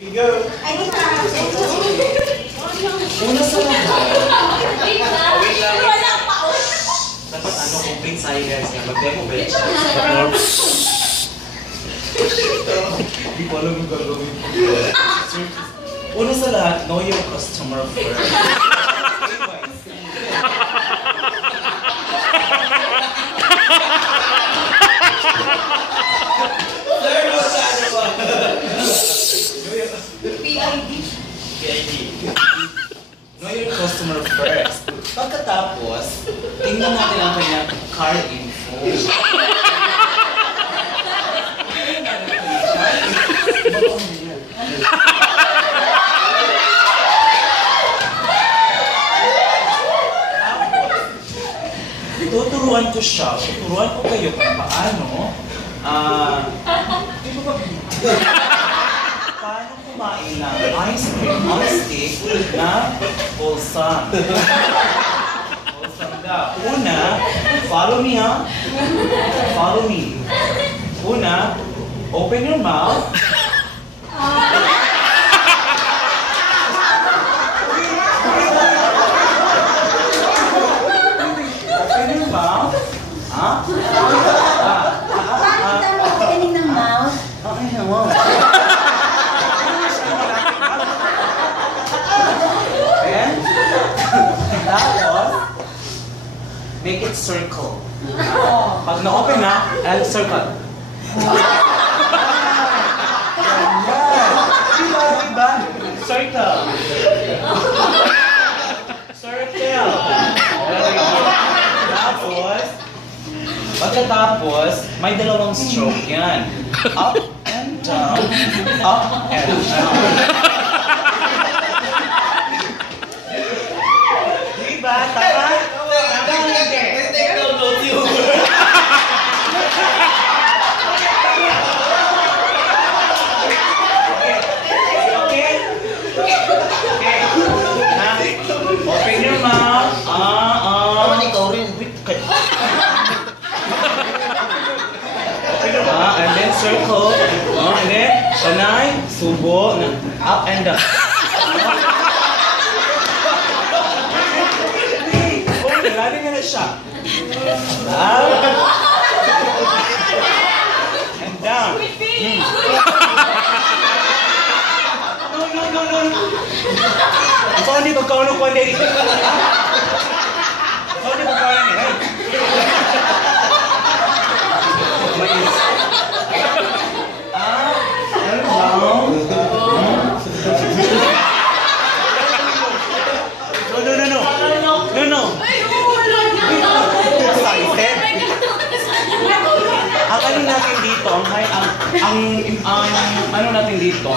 Go! Una sa lahat. Wait lang. Dapat ano, complete sa'yo guys. Mag-demo ba yun? Hindi ko alam yung gagawin. Una sa lahat, know your customer first. Know your customer first. Pagkatapos, tingnan natin ang kanyang card info. Tuturuan ko siya, tuturuan ko kayo kung paano paano kumain ng ice cream on stick na wholesome. Wholesome daw. Una, follow me ha. Follow me. Una, open your mouth. Open your mouth. Ha? Bakit ang opening ng mouth? Okay, wow. And tapos, make it circle. Pag na-open na, and circle. Diba? Circle. Circle. Tapos, pagkatapos, may dalawang stroke yan. Up and down. Up and down. Diba? Tama? Open your mouth. And then circle. And then, sanay, subo, up and down. Nagaling na siya. Up. And down. No. Ikaw hindi pagkaunong ko hindi. Ikaw hindi pagkaunong ni. No. Ang ano natin dito, ang ano natin dito,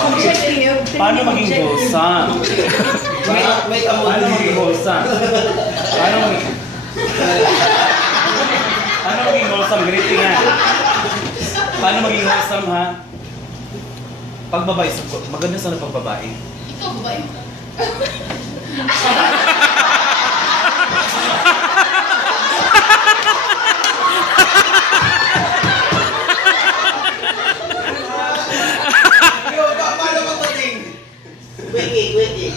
paano maging wholesome? Paano maging wholesome? Paano maging wholesome? Ganito nga. Paano maging wholesome ha? Pagbabae, maganda sana pagbabae. Ikaw babae. Wiki.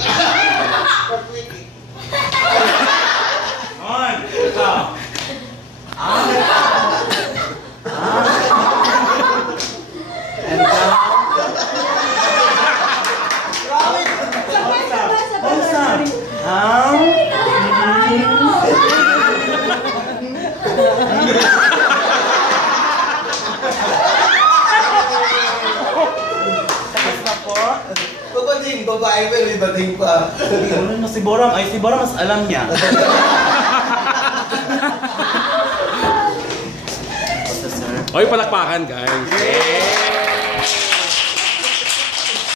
On. Ikaw. And down. Wholesome. Tapos na po. Babating, babae pa, may bating pa. Si Boram mas alam niya. Oy, palakpakan guys.